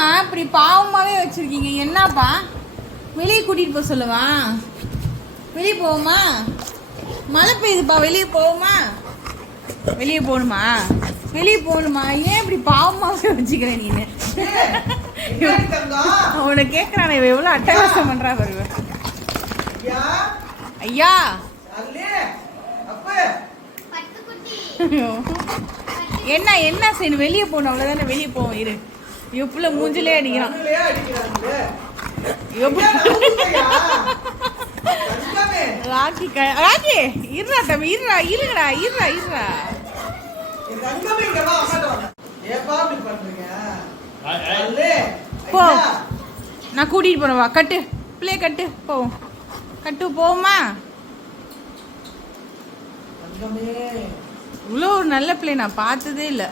என்னம்மா இப்படி பாவமாவே வச்சிருக்கீங்க? என்னப்பா வெளியே கூட்டிட்டு போக சொல்லுவா? வெளியே போவோமா? மழை பெய்யுதுப்பா, வெளியே போவோமா? வெளியே போகணுமா? வெளியே போகணுமா? ஏன் இப்படி பாவமாவே வச்சுக்கிறேன் நீனு? அவனை கேட்கறான், இவ எவ்வளவு அட்டகாசம் பண்றா பாருங்க. ஐயா என்ன என்ன செய்யணும்? வெளியே போகணும், அவ்வளவுதானே. வெளியே போவோம். இரு, எப்புல மூஞ்சிலே அடிக்கிறான். ராக்கி ராக்கி இருடா தம்பி, இருடா இருங்கடா, இருடா இருடா. போ, நான் கூட்டிட்டு போறேன். வா, கட்டு பிள்ளை கட்டு, போவோம். கட்டு, போவோமா? இவ்வளோ ஒரு நல்ல பிள்ளை நான் பார்த்ததே இல்லை.